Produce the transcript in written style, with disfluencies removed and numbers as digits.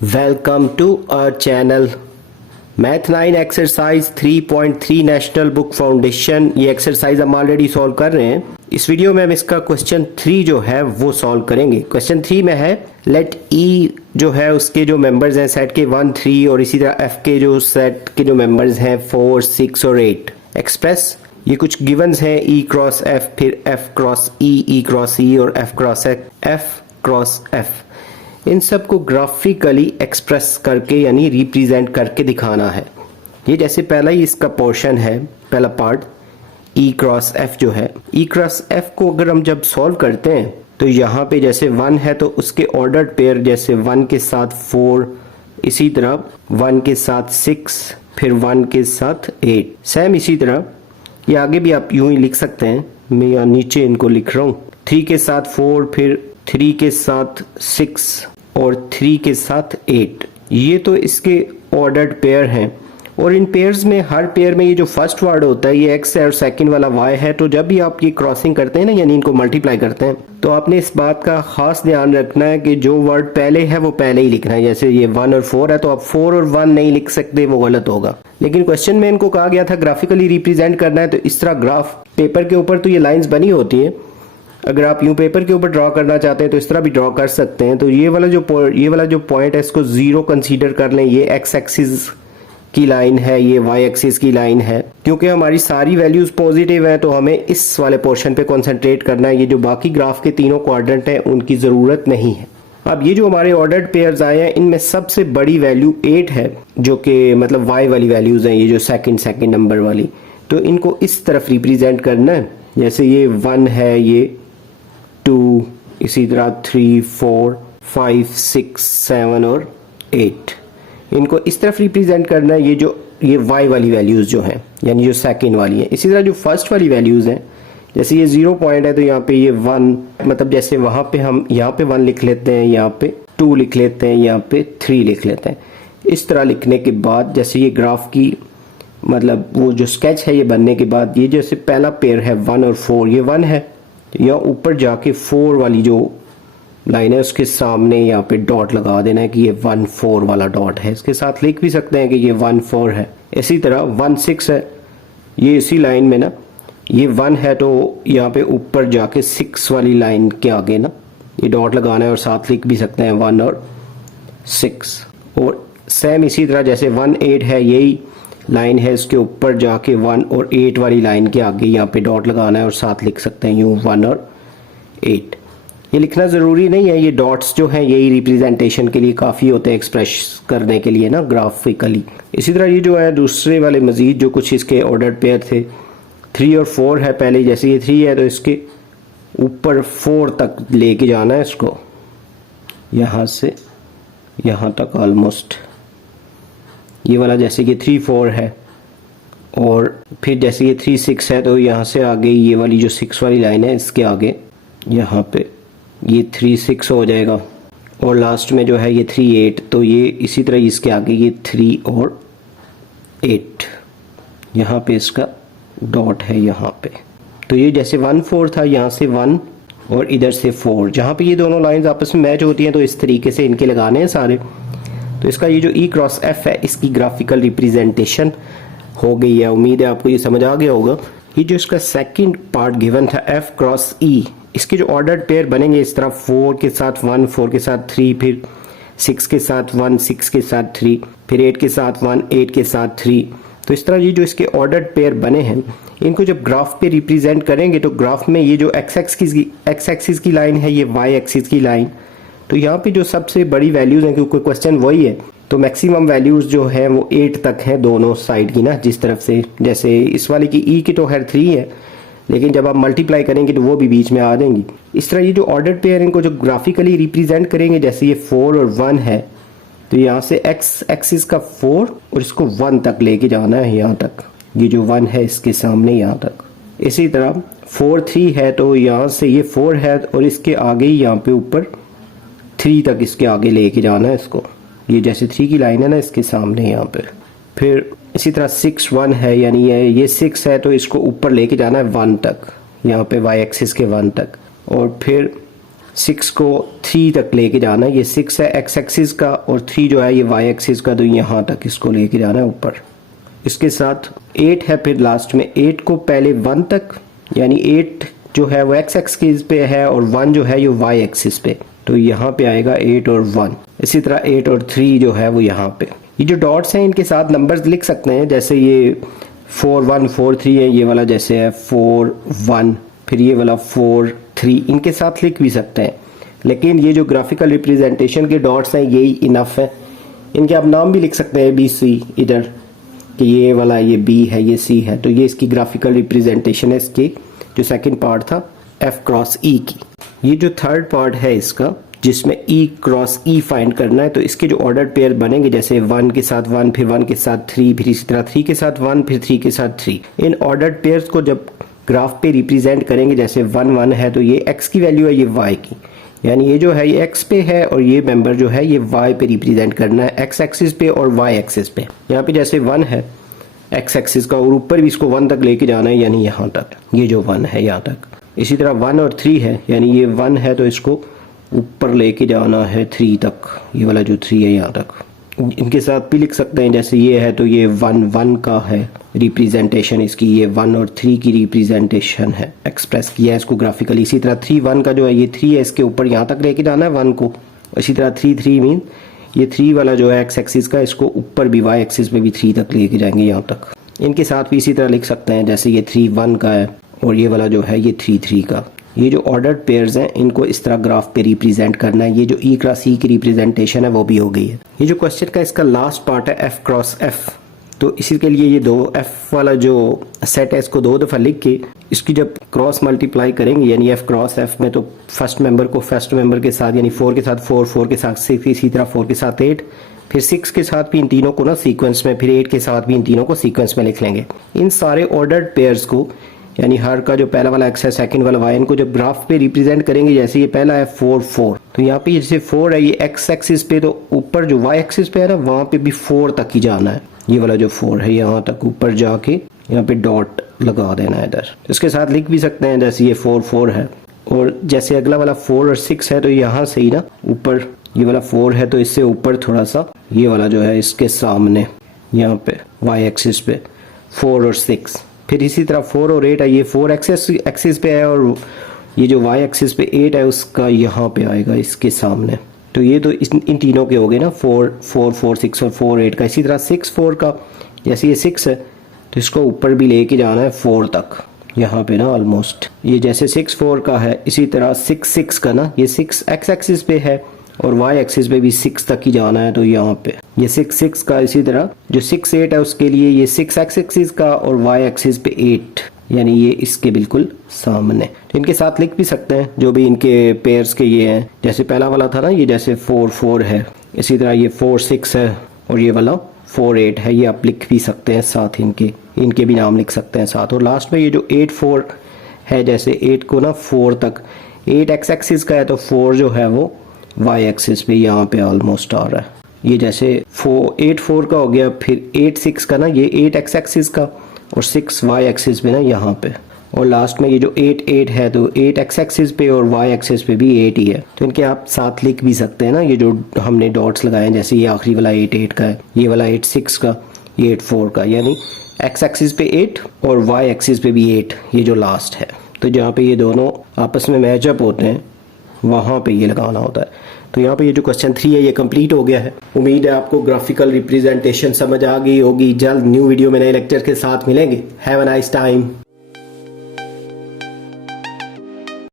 Welcome to our channel math 9 exercise 3.3 national book foundation. ये exercise हम already solve कर रहे हैं। इस वीडियो में हम इसका क्वेश्चन 3 जो है वो सॉल्व करेंगे। क्वेश्चन 3 में है लेट ई जो है उसके जो मेंबर्स हैं सेट के 1, 3 और इसी तरह एफ के जो सेट के जो मेंबर्स हैं 4, 6 और 8 एक्सप्रेस। ये कुछ गिवंस हैं ई क्रॉस एफ, फिर F cross E cross E और F cross F cross F. इन सब को ग्राफिकली एक्सप्रेस करके यानी रिप्रेजेंट करके दिखाना है। ये जैसे पहला ही इसका पोर्शन है, पहला पार्ट ई क्रॉस एफ जो है, ई क्रॉस एफ को अगर हम जब सॉल्व करते हैं तो यहाँ पे जैसे 1 है तो उसके ऑर्डर्ड पेयर जैसे 1 के साथ 4, इसी तरह 1 के साथ 6, फिर 1 के साथ 8। सेम इसी तरह ये आगे भी आप यूं ही लिख सकते हैं, मैं यहाँ नीचे इनको लिख रहा हूँ। 3 के साथ 4, फिर 3 के साथ 6 और 3 के साथ 8। ये तो इसके ऑर्डर्ड पेयर हैं और इन पेयर्स में हर पेयर में ये जो फर्स्ट वर्ड होता है ये x है और सेकंड वाला y है। तो जब भी आप ये क्रॉसिंग करते हैं ना यानी इनको मल्टीप्लाई करते हैं तो आपने इस बात का खास ध्यान रखना है कि जो वर्ड पहले है वो पहले ही लिखना है। जैसे ये 1 और 4 है तो आप 4 और 1 नहीं लिख सकते, वो गलत होगा। लेकिन क्वेश्चन में इनको कहा गया था ग्राफिकली रिप्रेजेंट करना है, तो इस तरह ग्राफ पेपर के ऊपर तो ये लाइन्स बनी होती हैं। अगर आप यूं पेपर के ऊपर ड्रॉ करना चाहते हैं तो इस तरह भी ड्रॉ कर सकते हैं। तो ये वाला जो पॉइंट है इसको 0 कंसीडर कर लें। ये x एक्सिस की लाइन है, ये y एक्सिस की लाइन है। क्योंकि हमारी सारी वैल्यूज पॉजिटिव हैं तो हमें इस वाले पोर्शन पे कंसंट्रेट करना है। ये जो बाकी ग्राफ के तीनों क्वाड्रेंट हैं उनकी ज़रूरत नहीं है। अब ये जो हमारे ऑर्डर्ड पेयर्स आए हैं इनमें सबसे बड़ी वैल्यू 8 है, जो कि मतलब y वाली वैल्यूज हैं, ये जो सेकंड नंबर वाली। तो इनको इस तरफ रिप्रेजेंट करना है। जैसे ये 1 है, ये 2, इसी तरह 3, 4, 5, 6, 7 और 8। इनको इस तरफ रिप्रेजेंट करना है। ये y वाली वैल्यूज़ जो हैं यानी जो सेकंड वाली है। इसी तरह जो फर्स्ट वाली वैल्यूज़ हैं जैसे ये 0 पॉइंट है तो यहाँ पे ये 1, मतलब जैसे वहाँ पे हम यहाँ पे 1 लिख लेते हैं, यहाँ पे 2 लिख लेते हैं, यहाँ पे 3 लिख लेते हैं। इस तरह लिखने के बाद जैसे ये ग्राफ की मतलब वो जो स्केच है ये बनने के बाद ये जैसे पहला पेयर है 1 और 4, ये 1 है तो यहाँ ऊपर जाके 4 वाली जो लाइन है उसके सामने यहाँ पे डॉट लगा देना है कि ये 1, 4 वाला डॉट है। इसके साथ लिख भी सकते हैं कि ये 1, 4 है। इसी तरह 1, 6 है, ये इसी लाइन में ना ये 1 है तो यहाँ पे ऊपर जाके 6 वाली लाइन के आगे ना ये डॉट लगाना है और साथ लिख भी सकते हैं 1 और 6। और सेम इसी तरह जैसे 1, 8 है, यही लाइन है, इसके ऊपर जाके 1 और 8 वाली लाइन के आगे यहाँ पे डॉट लगाना है और साथ लिख सकते हैं यूँ 1 और 8। ये लिखना ज़रूरी नहीं है, ये डॉट्स जो हैं यही रिप्रेजेंटेशन के लिए काफ़ी होते हैं, एक्सप्रेस करने के लिए ना ग्राफिकली। इसी तरह ये जो है दूसरे वाले मज़ीद जो कुछ इसके ऑर्डर्ड पेयर थे 3 और 4 है। पहले जैसे ये 3 है तो इसके ऊपर 4 तक लेके जाना है इसको, यहाँ से यहाँ तक ऑलमोस्ट। ये वाला जैसे कि 3, 4 है और फिर जैसे ये 3, 6 है तो यहाँ से आगे ये वाली जो 6 वाली लाइन है इसके आगे यहाँ पे ये 3, 6 हो जाएगा। और लास्ट में जो है ये 3, 8 तो ये इसी तरह इसके आगे ये 3 और 8 यहाँ पे इसका डॉट है यहाँ पे। तो ये जैसे 1, 4 था, यहाँ से 1 और इधर से 4, जहाँ पे ये दोनों लाइंस आपस में मैच होती हैं तो इस तरीके से इनके लगाने हैं सारे। तो इसका ये जो ई क्रॉस एफ है इसकी ग्राफिकल रिप्रेजेंटेशन हो गई है। उम्मीद है आपको ये समझ आ गया होगा। ये जो इसका सेकंड पार्ट गिवन था एफ क्रॉस ई, इसके जो ऑर्डर्ड पेयर बनेंगे इस तरह 4 के साथ 1, 4 के साथ 3, फिर 6 के साथ 1, 6 के साथ 3, फिर 8 के साथ 1, 8 के साथ 3। तो इस तरह ये जो इसके ऑर्डर्ड पेयर बने हैं इनको जब ग्राफ पे रिप्रेजेंट करेंगे तो ग्राफ में ये जो एक्स एक्सिस की लाइन है, ये वाई एक्सिस की लाइन, तो यहाँ पे जो सबसे बड़ी वैल्यूज़ हैं क्योंकि क्वेश्चन वही है तो मैक्सिमम वैल्यूज़ जो है वो 8 तक हैं दोनों साइड की ना। जिस तरफ से जैसे इस वाले की ई की तो खैर 3 है लेकिन जब आप मल्टीप्लाई करेंगे तो वो भी बीच में आ देंगी। इस तरह ये जो ऑर्डर्ड पेयर इनको जो ग्राफिकली रिप्रेजेंट करेंगे जैसे ये 4 और 1 है तो यहाँ से एक्स एक्सिस का 4 और इसको 1 तक लेके जाना है यहाँ तक, ये जो 1 है इसके सामने यहाँ तक। इसी तरह 4, 3 है तो यहाँ से ये 4 है और इसके आगे ही यहाँ पे ऊपर 3 तक इसके आगे लेके जाना है इसको। ये जैसे 3 की लाइन है ना इसके सामने यहाँ पे। फिर इसी तरह 6, 1 है यानी ये 6 है तो इसको ऊपर लेके जाना है 1 तक, यहाँ पे y एक्सिस के 1 तक। और फिर 6 को 3 तक लेके जाना है। ये 6 है एक्स एक्सिस का और 3 जो है ये वाई एक्सिस का, तो यहाँ तक इसको लेके जाना है ऊपर। इसके साथ 8 है, फिर लास्ट में 8 को पहले 1 तक, यानी 8 जो है वो एक्स एक्सिस पे है और 1 जो है ये वाई एक्सिस पे, तो यहाँ पे आएगा 8 और 1। इसी तरह 8 और 3 जो है वो यहाँ पे। ये जो डॉट्स हैं इनके साथ नंबर्स लिख सकते हैं, जैसे ये 4 1 4 3 है, ये वाला जैसे है 4 1, फिर ये वाला 4 3, इनके साथ लिख भी सकते हैं। लेकिन ये जो ग्राफिकल रिप्रेजेंटेशन के डॉट्स हैं यही इनफ है। इनके आप नाम भी लिख सकते हैं, BC इधर, कि ये वाला ये B है, ये C है, तो ये इसकी ग्राफिकल रिप्रेजेंटेशन है इसकी जो सेकंड पार्ट था F क्रॉस E की। ये जो थर्ड पार्ट है इसका जिसमें E क्रॉस E फाइंड करना है, तो इसके जो ऑर्डर्ड पेयर बनेंगे जैसे 1 के साथ 1, फिर 1 के साथ 3, फिर इसी तरह 3 के साथ 1, फिर 3 के साथ 3। इन ऑर्डर्ड पेयर्स को जब ग्राफ पे रिप्रेजेंट करेंगे, जैसे 1 1 है तो ये x की वैल्यू है, ये y की, यानी ये जो है ये x पे है और ये मेंबर जो है ये y पे रिप्रेजेंट करना है, x एक्सिस पे और y एक्सिस पे। यहाँ पे जैसे 1 है x एक्सिस का और ऊपर भी इसको 1 तक लेके जाना है, यानी यहाँ तक, ये जो 1 है यहाँ तक। इसी तरह 1 और 3 है, यानी ये 1 है तो इसको ऊपर लेके जाना है 3 तक, ये वाला जो 3 है यहाँ तक। इनके साथ भी लिख सकते हैं, जैसे ये है तो ये 1 1 का है रिप्रेजेंटेशन इसकी, ये 1 और 3 की रिप्रेजेंटेशन है, एक्सप्रेस किया है इसको ग्राफिकली। इसी तरह 3 1 का जो है ये 3 है, इसके ऊपर यहाँ तक लेके जाना है 1 को। इसी तरह 3 3 मीन ये 3 वाला जो है एक्स एक्सिस का, इसको ऊपर भी वाई एक्सिस पे भी 3 तक लेके जाएंगे यहाँ तक। इनके साथ भी इसी तरह लिख सकते हैं, जैसे ये 3 1 का है और ये वाला जो है ये 3 3 का। ये जो ऑर्डर्ड पेयर्स हैं इनको इस तरह ग्राफ पे रिप्रेजेंट करना है। ये जो E क्रॉस E की रिप्रेजेंटेशन है वो भी हो गई है। ये जो क्वेश्चन का इसका लास्ट पार्ट है F क्रॉस F, तो इसी के लिए ये दो F वाला जो सेट है इसको 2 दफ़ा लिख के इसकी जब क्रॉस मल्टीप्लाई करेंगे, यानी F क्रॉस F में, तो फर्स्ट मेंबर को फर्स्ट मेंबर के साथ, यानी 4 के साथ 4, 4 के साथ 6, इसी तरह 4 के साथ 8, फिर 6 के साथ भी इन तीनों को ना सीक्वेंस में, फिर 8 के साथ भी इन तीनों को सीक्वेंस में लिख लेंगे। इन सारे ऑर्डर्ड पेयर्स को, यानी हर का जो पहला वाला एक्स है, सेकंड वाला वाई, इनको जब ग्राफ पे रिप्रेजेंट करेंगे, जैसे ये पहला है 4 4, तो यहाँ पे जैसे 4 है ये एक्स एक्सिस पे, तो ऊपर जो वाई एक्सिस पे है ना वहाँ पे भी 4 तक ही जाना है। ये वाला जो 4 है यहाँ तक ऊपर जाके यहाँ पे डॉट लगा देना है इधर। इसके साथ लिख भी सकते हैं, जैसे ये 4 4 है और जैसे अगला वाला 4 और 6 है, तो यहाँ से ही ना ऊपर ये वाला 4 है तो इससे ऊपर थोड़ा सा ये वाला जो है इसके सामने यहाँ पे वाई एक्सिस पे 4 और 6, फिर इसी तरह 4 और 8 है, ये 4 एक्सिस पे है और ये जो y एक्सिस पे 8 है उसका यहाँ पे आएगा इसके सामने। तो ये तो इन तीनों के हो गए ना, 4 4 4 6 और 4 8 का। इसी तरह 6 4 का, जैसे ये 6 है तो इसको ऊपर भी लेके जाना है 4 तक, यहाँ पे ना ऑलमोस्ट। ये जैसे 6 4 का है, इसी तरह 6 6 का ना, ये 6 x एक्सिस पे है और y एक्सिस पे भी 6 तक ही जाना है, तो यहाँ पे ये 6 6 का। इसी तरह जो 6 8 है उसके लिए ये 6 x एक्सिस का और y एक्सिस पे 8, यानी ये इसके बिल्कुल सामने। तो इनके साथ लिख भी सकते हैं जो भी इनके पेयर्स के ये हैं, जैसे पहला वाला था ना ये जैसे 4 4 है, इसी तरह ये 4 6 है और ये वाला 4 8 है, ये आप लिख भी सकते हैं साथ, इनके भी नाम लिख सकते हैं साथ। और लास्ट में ये जो 8 4 है, जैसे 8 को ना 4 तक, 8 x एक्सिस का है तो 4 जो है वो y एक्सिस पे यहाँ पे ऑलमोस्ट आ रहा है। ये जैसे 8 4 का हो गया, फिर 8 6 का ना ये 8 x एक्सिस का और 6 y एक्सिस पे ना यहाँ पे, और लास्ट में ये जो 8 8 है तो 8 x एक्सिस पे और y एक्सिस पे भी 8 ही है। तो इनके आप साथ लिख भी सकते हैं ना, ये जो हमने डॉट्स लगाए हैं, जैसे ये आखिरी वाला 8 8 का है, ये वाला 8 6 का, ये 8 4 का, यानी x एक्सिस पे 8 और y एक्सिस पे भी 8, ये जो लास्ट है। तो जहाँ पे ये दोनों आपस में मैचअप होते हैं वहाँ पे ये लगाना होता है। तो यहाँ पे ये जो क्वेश्चन 3 है ये कंप्लीट हो गया है। उम्मीद है आपको ग्राफिकल रिप्रेजेंटेशन समझ आ गई होगी। जल्द न्यू वीडियो में नए लेक्चर के साथ मिलेंगे। Have a nice time.